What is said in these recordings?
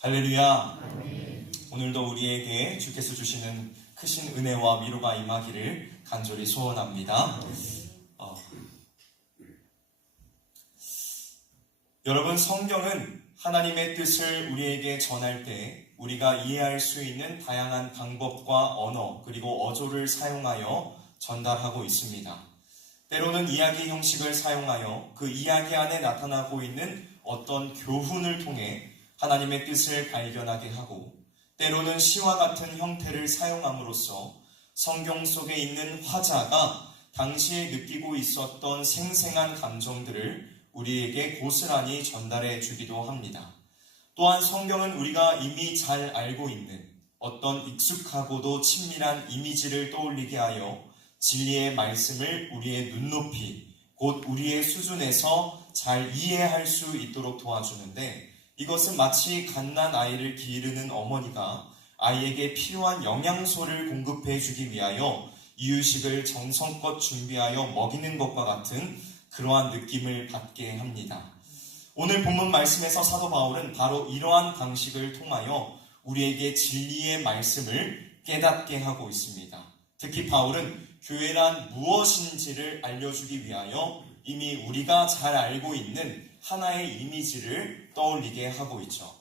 할렐루야. 오늘도 우리에게 주께서 주시는 크신 은혜와 위로가 임하기를 간절히 소원합니다. 여러분, 성경은 하나님의 뜻을 우리에게 전할 때 우리가 이해할 수 있는 다양한 방법과 언어 그리고 어조를 사용하여 전달하고 있습니다. 때로는 이야기 형식을 사용하여 그 이야기 안에 나타나고 있는 어떤 교훈을 통해 하나님의 뜻을 발견하게 하고, 때로는 시와 같은 형태를 사용함으로써 성경 속에 있는 화자가 당시에 느끼고 있었던 생생한 감정들을 우리에게 고스란히 전달해 주기도 합니다. 또한 성경은 우리가 이미 잘 알고 있는 어떤 익숙하고도 친밀한 이미지를 떠올리게 하여 진리의 말씀을 우리의 눈높이, 곧 우리의 수준에서 잘 이해할 수 있도록 도와주는데, 이것은 마치 갓난 아이를 기르는 어머니가 아이에게 필요한 영양소를 공급해 주기 위하여 이유식을 정성껏 준비하여 먹이는 것과 같은 그러한 느낌을 받게 합니다. 오늘 본문 말씀에서 사도 바울은 바로 이러한 방식을 통하여 우리에게 진리의 말씀을 깨닫게 하고 있습니다. 특히 바울은 교회란 무엇인지를 알려주기 위하여 이미 우리가 잘 알고 있는 하나의 이미지를 떠올리게 하고 있죠.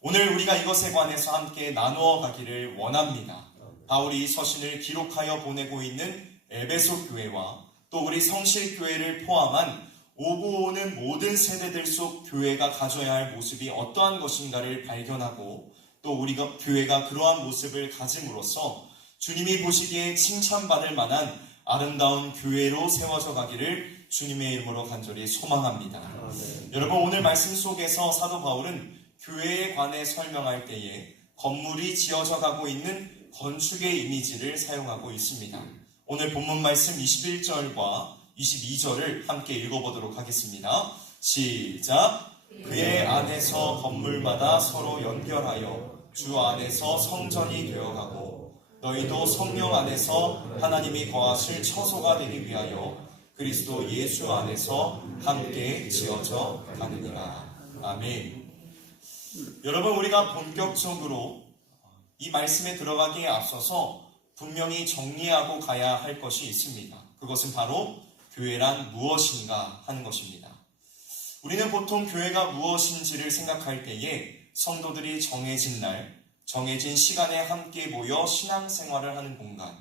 오늘 우리가 이것에 관해서 함께 나누어 가기를 원합니다. 바울이 서신을 기록하여 보내고 있는 에베소 교회와 또 우리 성실교회를 포함한 오고 오는 모든 세대들 속 교회가 가져야 할 모습이 어떠한 것인가를 발견하고, 또 우리가 교회가 그러한 모습을 가짐으로써 주님이 보시기에 칭찬받을 만한 아름다운 교회로 세워져 가기를 주님의 이름으로 간절히 소망합니다. 여러분, 오늘 말씀 속에서 사도 바울은 교회에 관해 설명할 때에 건물이 지어져 가고 있는 건축의 이미지를 사용하고 있습니다. 오늘 본문 말씀 21절과 22절을 함께 읽어보도록 하겠습니다. 시작! 그의 안에서 건물마다 서로 연결하여 주 안에서 성전이 되어가고, 너희도 성령 안에서 하나님이 거하실 처소가 되기 위하여 그리스도 예수 안에서 함께 지어져 가느니라. 아멘. 여러분, 우리가 본격적으로 이 말씀에 들어가기에 앞서서 분명히 정리하고 가야 할 것이 있습니다. 그것은 바로 교회란 무엇인가 하는 것입니다. 우리는 보통 교회가 무엇인지를 생각할 때에 성도들이 정해진 날, 정해진 시간에 함께 모여 신앙생활을 하는 공간,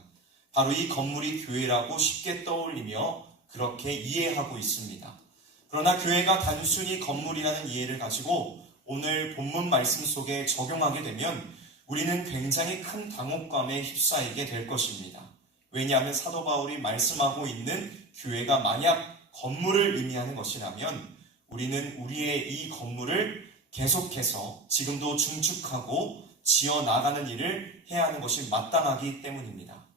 바로 이 건물이 교회라고 쉽게 떠올리며 그렇게 이해하고 있습니다. 그러나 교회가 단순히 건물이라는 이해를 가지고 오늘 본문 말씀 속에 적용하게 되면 우리는 굉장히 큰 당혹감에 휩싸이게 될 것입니다. 왜냐하면 사도 바울이 말씀하고 있는 교회가 만약 건물을 의미하는 것이라면 우리는 우리의 이 건물을 계속해서 지금도 증축하고 지어나가는 일을 해야 하는 것이 마땅하기 때문입니다.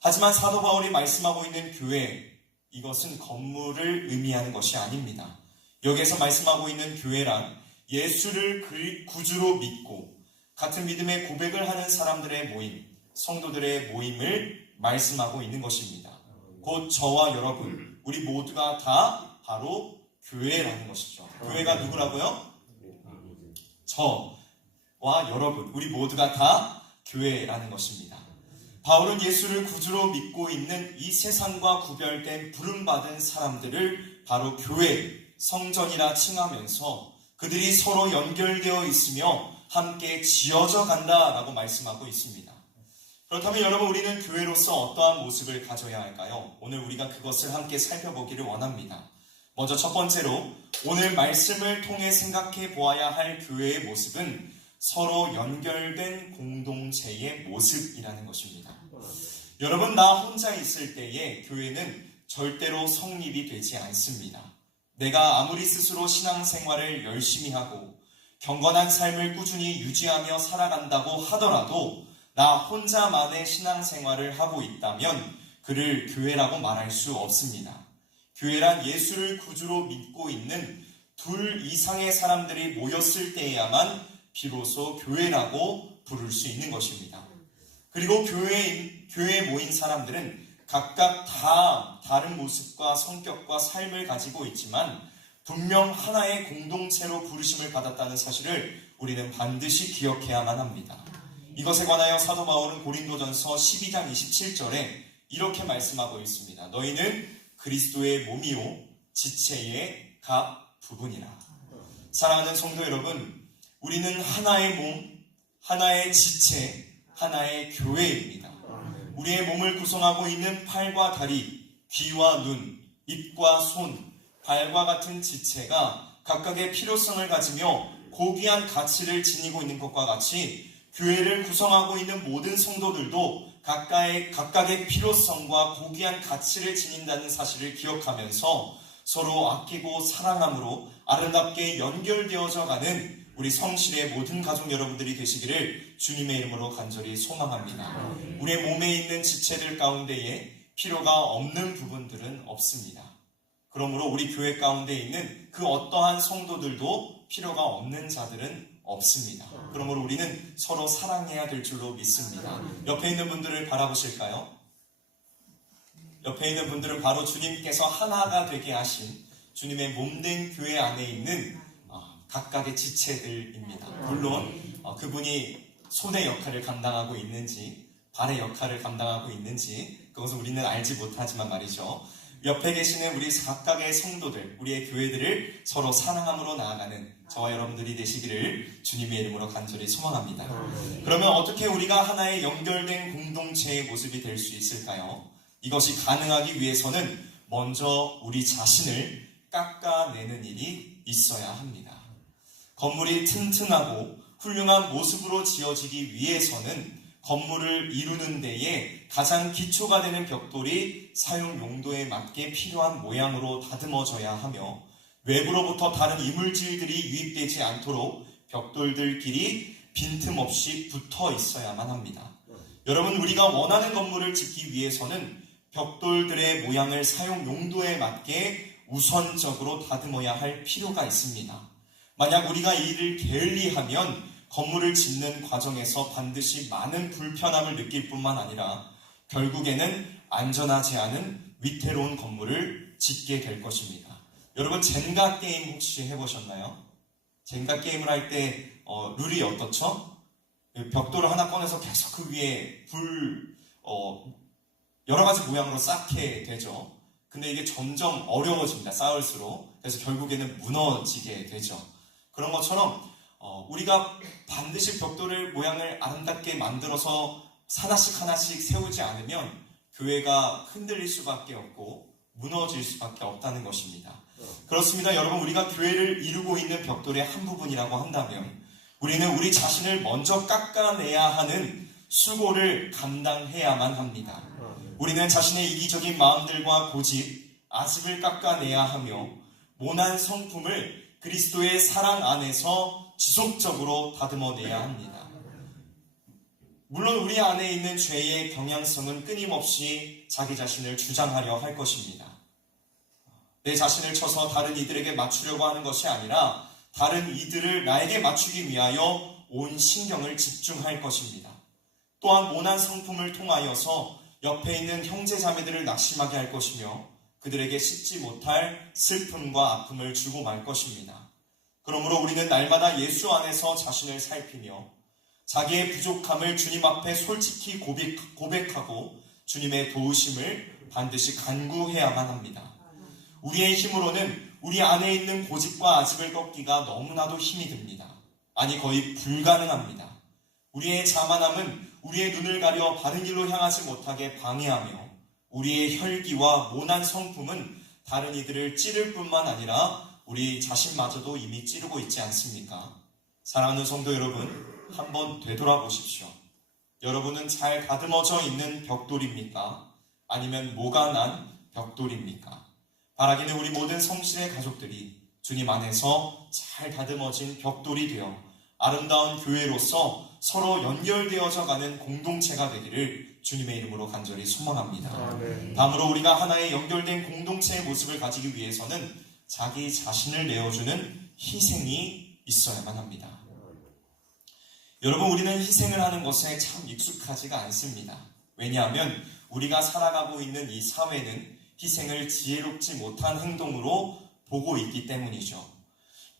하지만 사도 바울이 말씀하고 있는 교회, 이것은 건물을 의미하는 것이 아닙니다. 여기에서 말씀하고 있는 교회란 예수를 구주로 믿고 같은 믿음의 고백을 하는 사람들의 모임, 성도들의 모임을 말씀하고 있는 것입니다. 곧 저와 여러분, 우리 모두가 다 바로 교회라는 것이죠. 교회가 누구라고요? 저와 여러분, 우리 모두가 다 교회라는 것입니다. 바울은 예수를 구주로 믿고 있는 이 세상과 구별된 부름받은 사람들을 바로 교회, 성전이라 칭하면서 그들이 서로 연결되어 있으며 함께 지어져 간다라고 말씀하고 있습니다. 그렇다면 여러분, 우리는 교회로서 어떠한 모습을 가져야 할까요? 오늘 우리가 그것을 함께 살펴보기를 원합니다. 먼저 첫 번째로 오늘 말씀을 통해 생각해 보아야 할 교회의 모습은 서로 연결된 공동체의 모습이라는 것입니다. 여러분, 나 혼자 있을 때에 교회는 절대로 성립이 되지 않습니다. 내가 아무리 스스로 신앙생활을 열심히 하고 경건한 삶을 꾸준히 유지하며 살아간다고 하더라도 나 혼자만의 신앙생활을 하고 있다면 그를 교회라고 말할 수 없습니다. 교회란 예수를 구주로 믿고 있는 둘 이상의 사람들이 모였을 때에야만 비로소 교회라고 부를 수 있는 것입니다. 그리고 교회에 모인 사람들은 각각 다 다른 모습과 성격과 삶을 가지고 있지만 분명 하나의 공동체로 부르심을 받았다는 사실을 우리는 반드시 기억해야만 합니다. 이것에 관하여 사도 바울은 고린도전서 12장 27절에 이렇게 말씀하고 있습니다. 너희는 그리스도의 몸이요 지체의 각 부분이라. 사랑하는 성도 여러분, 우리는 하나의 몸, 하나의 지체, 하나의 교회입니다. 우리의 몸을 구성하고 있는 팔과 다리, 귀와 눈, 입과 손, 발과 같은 지체가 각각의 필요성을 가지며 고귀한 가치를 지니고 있는 것과 같이 교회를 구성하고 있는 모든 성도들도 각각의 필요성과 고귀한 가치를 지닌다는 사실을 기억하면서 서로 아끼고 사랑함으로 아름답게 연결되어져 가는 우리 성실의 모든 가족 여러분들이 되시기를 주님의 이름으로 간절히 소망합니다. 우리의 몸에 있는 지체들 가운데에 필요가 없는 부분들은 없습니다. 그러므로 우리 교회 가운데 있는 그 어떠한 성도들도 필요가 없는 자들은 없습니다. 그러므로 우리는 서로 사랑해야 될 줄로 믿습니다. 옆에 있는 분들을 바라보실까요? 옆에 있는 분들은 바로 주님께서 하나가 되게 하신 주님의 몸된 교회 안에 있는 각각의 지체들입니다. 물론 그분이 손의 역할을 감당하고 있는지 발의 역할을 감당하고 있는지 그것은 우리는 알지 못하지만 말이죠. 옆에 계시는 우리 각각의 성도들, 우리의 교회들을 서로 사랑함으로 나아가는 저와 여러분들이 되시기를 주님의 이름으로 간절히 소망합니다. 그러면 어떻게 우리가 하나의 연결된 공동체의 모습이 될 수 있을까요? 이것이 가능하기 위해서는 먼저 우리 자신을 깎아내는 일이 있어야 합니다. 건물이 튼튼하고 훌륭한 모습으로 지어지기 위해서는 건물을 이루는 데에 가장 기초가 되는 벽돌이 사용 용도에 맞게 필요한 모양으로 다듬어져야 하며 외부로부터 다른 이물질들이 유입되지 않도록 벽돌들끼리 빈틈없이 붙어 있어야만 합니다. 여러분, 우리가 원하는 건물을 짓기 위해서는 벽돌들의 모양을 사용 용도에 맞게 우선적으로 다듬어야 할 필요가 있습니다. 만약 우리가 이 일을 게을리하면 건물을 짓는 과정에서 반드시 많은 불편함을 느낄 뿐만 아니라 결국에는 안전하지 않은 위태로운 건물을 짓게 될 것입니다. 여러분, 젠가 게임 혹시 해보셨나요? 젠가 게임을 할 때 룰이 어떻죠? 벽돌을 하나 꺼내서 계속 그 위에 여러 가지 모양으로 쌓게 되죠. 근데 이게 점점 어려워집니다. 쌓을수록. 그래서 결국에는 무너지게 되죠. 그런 것처럼 우리가 반드시 벽돌을 모양을 아름답게 만들어서 하나씩 세우지 않으면 교회가 흔들릴 수밖에 없고 무너질 수밖에 없다는 것입니다. 그렇습니다. 여러분, 우리가 교회를 이루고 있는 벽돌의 한 부분이라고 한다면 우리는 우리 자신을 먼저 깎아내야 하는 수고를 감당해야만 합니다. 우리는 자신의 이기적인 마음들과 고집, 아집을 깎아내야 하며 모난 성품을 그리스도의 사랑 안에서 지속적으로 다듬어내야 합니다. 물론 우리 안에 있는 죄의 경향성은 끊임없이 자기 자신을 주장하려 할 것입니다. 내 자신을 쳐서 다른 이들에게 맞추려고 하는 것이 아니라 다른 이들을 나에게 맞추기 위하여 온 신경을 집중할 것입니다. 또한 모난 성품을 통하여서 옆에 있는 형제 자매들을 낙심하게 할 것이며 그들에게 씻지 못할 슬픔과 아픔을 주고 말 것입니다. 그러므로 우리는 날마다 예수 안에서 자신을 살피며 자기의 부족함을 주님 앞에 솔직히 고백하고 주님의 도우심을 반드시 간구해야만 합니다. 우리의 힘으로는 우리 안에 있는 고집과 아집을 꺾기가 너무나도 힘이 듭니다. 아니, 거의 불가능합니다. 우리의 자만함은 우리의 눈을 가려 바른 길로 향하지 못하게 방해하며 우리의 혈기와 모난 성품은 다른 이들을 찌를 뿐만 아니라 우리 자신마저도 이미 찌르고 있지 않습니까? 사랑하는 성도 여러분, 한번 되돌아보십시오. 여러분은 잘 다듬어져 있는 벽돌입니까? 아니면 모가 난 벽돌입니까? 바라기는 우리 모든 성실의 가족들이 주님 안에서 잘 다듬어진 벽돌이 되어 아름다운 교회로서 서로 연결되어져 가는 공동체가 되기를 주님의 이름으로 간절히 소망합니다. 다음으로 우리가 하나의 연결된 공동체의 모습을 가지기 위해서는 자기 자신을 내어주는 희생이 있어야만 합니다. 여러분, 우리는 희생을 하는 것에 참 익숙하지가 않습니다. 왜냐하면 우리가 살아가고 있는 이 사회는 희생을 지혜롭지 못한 행동으로 보고 있기 때문이죠.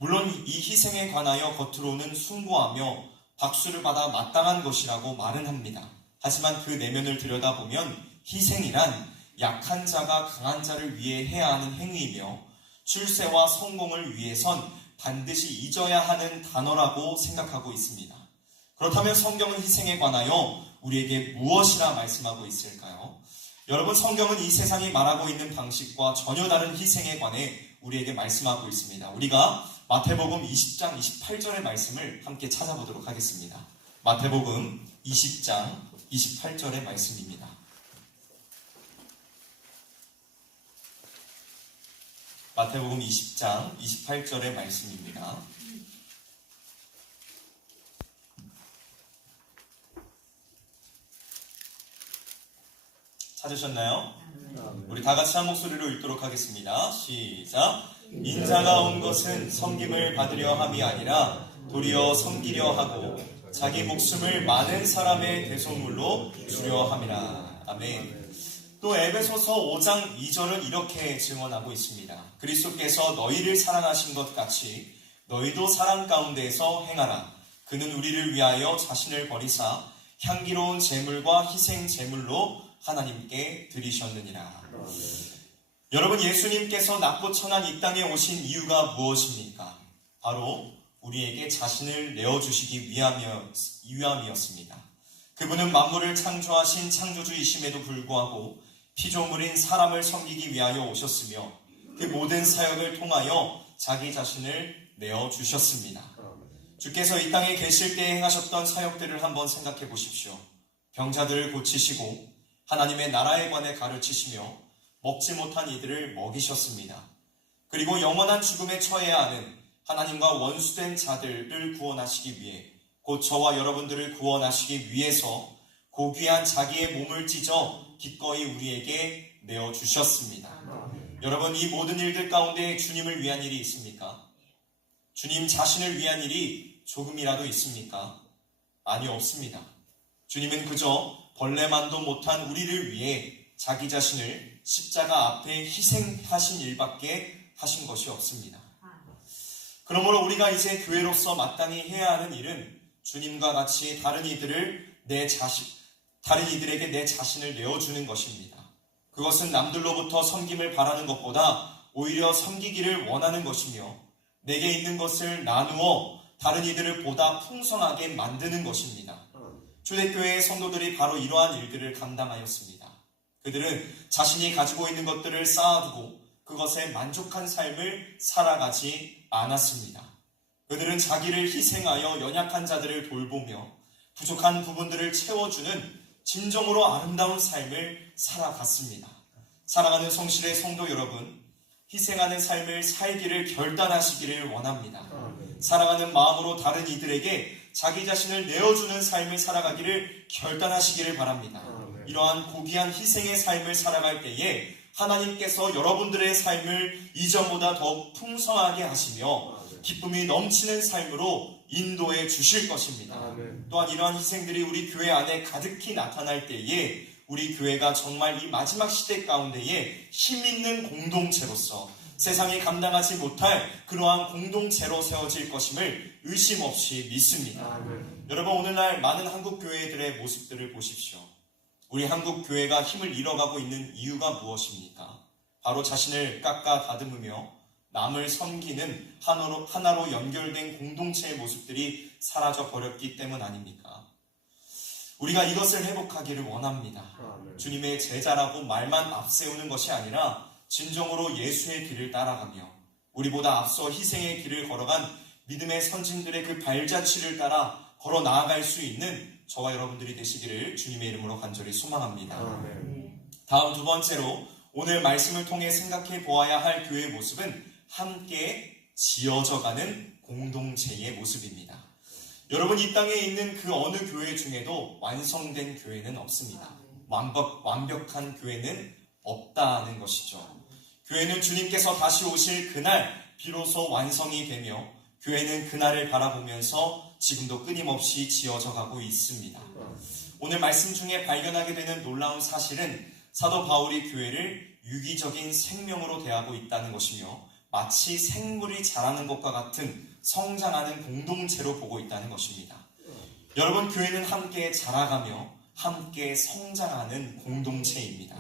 물론 이 희생에 관하여 겉으로는 숭고하며 박수를 받아 마땅한 것이라고 말은 합니다. 하지만 그 내면을 들여다보면 희생이란 약한 자가 강한 자를 위해 해야 하는 행위이며 출세와 성공을 위해선 반드시 잊어야 하는 단어라고 생각하고 있습니다. 그렇다면 성경은 희생에 관하여 우리에게 무엇이라 말씀하고 있을까요? 여러분, 성경은 이 세상이 말하고 있는 방식과 전혀 다른 희생에 관해 우리에게 말씀하고 있습니다. 우리가 마태복음 20장 28절의 말씀을 함께 찾아보도록 하겠습니다. 마태복음 20장 28절의 말씀입니다. 마태복음 20장 28절의 말씀입니다. 찾으셨나요? 우리 다 같이 한 목소리로 읽도록 하겠습니다. 시작. 인자가 온 것은 섬김을 받으려 함이 아니라 도리어 섬기려 하고 자기 목숨을 많은 사람의 대속물로 주려 함이라. 아멘. 또 에베소서 5장 2절은 이렇게 증언하고 있습니다. 그리스도께서 너희를 사랑하신 것 같이 너희도 사랑 가운데에서 행하라. 그는 우리를 위하여 자신을 버리사 향기로운 제물과 희생 제물로 하나님께 드리셨느니라. 여러분, 예수님께서 낮고 천한 이 땅에 오신 이유가 무엇입니까? 바로 우리에게 자신을 내어주시기 위함이었습니다. 그분은 만물을 창조하신 창조주이심에도 불구하고 피조물인 사람을 섬기기 위하여 오셨으며 그 모든 사역을 통하여 자기 자신을 내어주셨습니다. 주께서 이 땅에 계실 때 행하셨던 사역들을 한번 생각해 보십시오. 병자들을 고치시고 하나님의 나라에 관해 가르치시며 먹지 못한 이들을 먹이셨습니다. 그리고 영원한 죽음에 처해야 하는 하나님과 원수된 자들을 구원하시기 위해, 곧 저와 여러분들을 구원하시기 위해서 고귀한 자기의 몸을 찢어 기꺼이 우리에게 내어주셨습니다. 여러분, 이 모든 일들 가운데 주님을 위한 일이 있습니까? 주님 자신을 위한 일이 조금이라도 있습니까? 아니요, 없습니다. 주님은 그저 벌레만도 못한 우리를 위해 자기 자신을 십자가 앞에 희생하신 일밖에 하신 것이 없습니다. 그러므로 우리가 이제 교회로서 마땅히 해야 하는 일은 주님과 같이 다른 이들에게 내 자신을 내어주는 것입니다. 그것은 남들로부터 섬김을 바라는 것보다 오히려 섬기기를 원하는 것이며 내게 있는 것을 나누어 다른 이들을 보다 풍성하게 만드는 것입니다. 초대교회의 성도들이 바로 이러한 일들을 감당하였습니다. 그들은 자신이 가지고 있는 것들을 쌓아두고 그것에 만족한 삶을 살아가지 않았습니다. 그들은 자기를 희생하여 연약한 자들을 돌보며 부족한 부분들을 채워주는 진정으로 아름다운 삶을 살아갔습니다. 사랑하는 성실의 성도 여러분, 희생하는 삶을 살기를 결단하시기를 원합니다. 사랑하는 마음으로 다른 이들에게 자기 자신을 내어주는 삶을 살아가기를 결단하시기를 바랍니다. 이러한 고귀한 희생의 삶을 살아갈 때에 하나님께서 여러분들의 삶을 이전보다 더 풍성하게 하시며 기쁨이 넘치는 삶으로 인도해 주실 것입니다. 또한 이러한 희생들이 우리 교회 안에 가득히 나타날 때에 우리 교회가 정말 이 마지막 시대 가운데에 힘있는 공동체로서 세상이 감당하지 못할 그러한 공동체로 세워질 것임을 의심 없이 믿습니다. 여러분, 오늘날 많은 한국 교회들의 모습들을 보십시오. 우리 한국 교회가 힘을 잃어가고 있는 이유가 무엇입니까? 바로 자신을 깎아 다듬으며 남을 섬기는 하나로 연결된 공동체의 모습들이 사라져 버렸기 때문 아닙니까? 우리가 이것을 회복하기를 원합니다. 주님의 제자라고 말만 앞세우는 것이 아니라 진정으로 예수의 길을 따라가며 우리보다 앞서 희생의 길을 걸어간 믿음의 선진들의 그 발자취를 따라 걸어 나아갈 수 있는 저와 여러분들이 되시기를 주님의 이름으로 간절히 소망합니다. 다음 두 번째로 오늘 말씀을 통해 생각해 보아야 할 교회의 모습은 함께 지어져가는 공동체의 모습입니다. 여러분, 이 땅에 있는 그 어느 교회 중에도 완성된 교회는 없습니다. 완벽한 교회는 없다는 것이죠. 교회는 주님께서 다시 오실 그날 비로소 완성이 되며 교회는 그날을 바라보면서 지금도 끊임없이 지어져 가고 있습니다. 오늘 말씀 중에 발견하게 되는 놀라운 사실은 사도 바울이 교회를 유기적인 생명으로 대하고 있다는 것이며 마치 생물이 자라는 것과 같은 성장하는 공동체로 보고 있다는 것입니다. 여러분, 교회는 함께 자라가며 함께 성장하는 공동체입니다.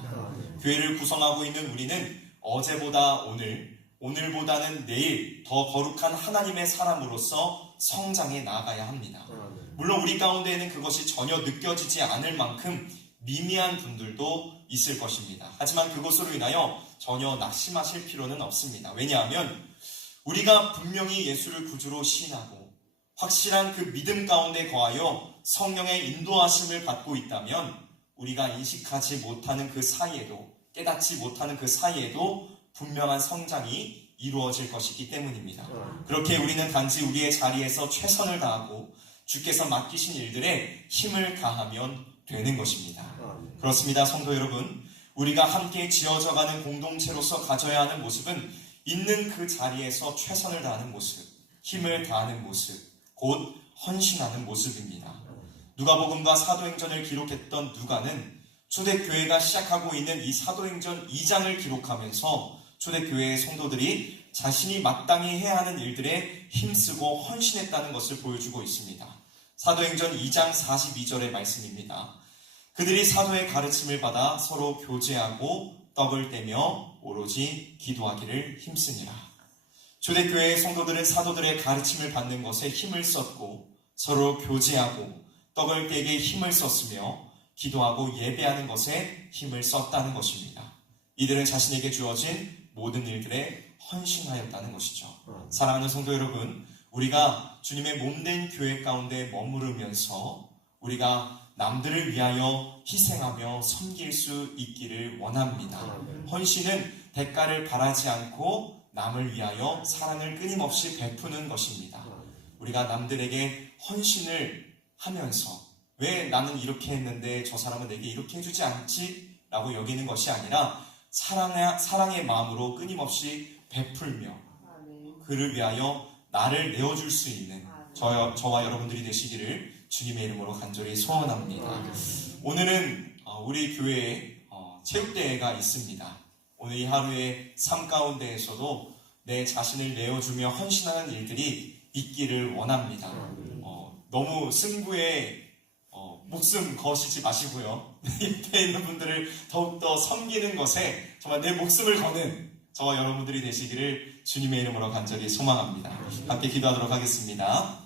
교회를 구성하고 있는 우리는 어제보다 오늘, 오늘보다는 내일 더 거룩한 하나님의 사람으로서 성장해 나아가야 합니다. 물론 우리 가운데에는 그것이 전혀 느껴지지 않을 만큼 미미한 분들도 있을 것입니다. 하지만 그것으로 인하여 전혀 낙심하실 필요는 없습니다. 왜냐하면 우리가 분명히 예수를 구주로 시인하고 확실한 그 믿음 가운데 거하여 성령의 인도하심을 받고 있다면 우리가 인식하지 못하는 그 사이에도, 깨닫지 못하는 그 사이에도 분명한 성장이 이루어질 것이기 때문입니다. 그렇게 우리는 단지 우리의 자리에서 최선을 다하고 주께서 맡기신 일들에 힘을 다하면 되는 것입니다. 그렇습니다. 성도 여러분, 우리가 함께 지어져가는 공동체로서 가져야 하는 모습은 있는 그 자리에서 최선을 다하는 모습, 힘을 다하는 모습, 곧 헌신하는 모습입니다. 누가복음과 사도행전을 기록했던 누가는 초대교회가 시작하고 있는 이 사도행전 2장을 기록하면서 초대교회의 성도들이 자신이 마땅히 해야 하는 일들에 힘쓰고 헌신했다는 것을 보여주고 있습니다. 사도행전 2장 42절의 말씀입니다. 그들이 사도의 가르침을 받아 서로 교제하고 떡을 떼며 오로지 기도하기를 힘쓰니라. 초대교회의 성도들은 사도들의 가르침을 받는 것에 힘을 썼고 서로 교제하고 떡을 떼기에 힘을 썼으며 기도하고 예배하는 것에 힘을 썼다는 것입니다. 이들은 자신에게 주어진 모든 일들에 헌신하였다는 것이죠. 사랑하는 성도 여러분, 우리가 주님의 몸된 교회 가운데 머무르면서 우리가 남들을 위하여 희생하며 섬길 수 있기를 원합니다. 헌신은 대가를 바라지 않고 남을 위하여 사랑을 끊임없이 베푸는 것입니다. 우리가 남들에게 헌신을 하면서 왜 나는 이렇게 했는데 저 사람은 내게 이렇게 해주지 않지? 라고 여기는 것이 아니라 사랑의 마음으로 끊임없이 베풀며 그를 위하여 나를 내어줄 수 있는 저와 여러분들이 되시기를 주님의 이름으로 간절히 소원합니다. 오늘은 우리 교회에 체육대회가 있습니다. 오늘 이 하루의 삶 가운데에서도 내 자신을 내어주며 헌신하는 일들이 있기를 원합니다. 너무 승부에 목숨 거시지 마시고요. 옆에 있는 분들을 더욱더 섬기는 것에 정말 내 목숨을 거는 저와 여러분들이 되시기를 주님의 이름으로 간절히 소망합니다. 함께 기도하도록 하겠습니다.